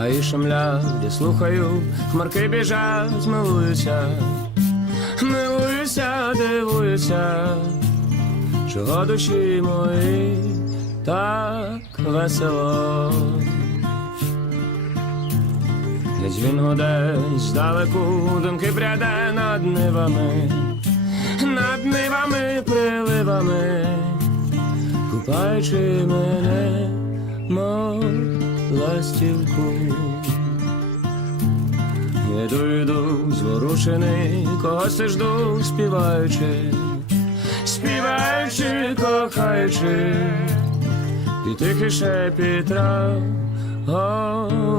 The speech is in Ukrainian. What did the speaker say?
Гаї шумлять, я слухаю, хмарки біжать, милуюся, милуюся, дивуюся, чого душі мої так весело. Десь він гуде здалеку, думки пряде над нивами, над нивами, приливами, купаючи мене, мов ластівку. Іду, йду, зворушений, когось жду, співаючи, співаючи, кохаючи, і тихий шепіт трав голублячий.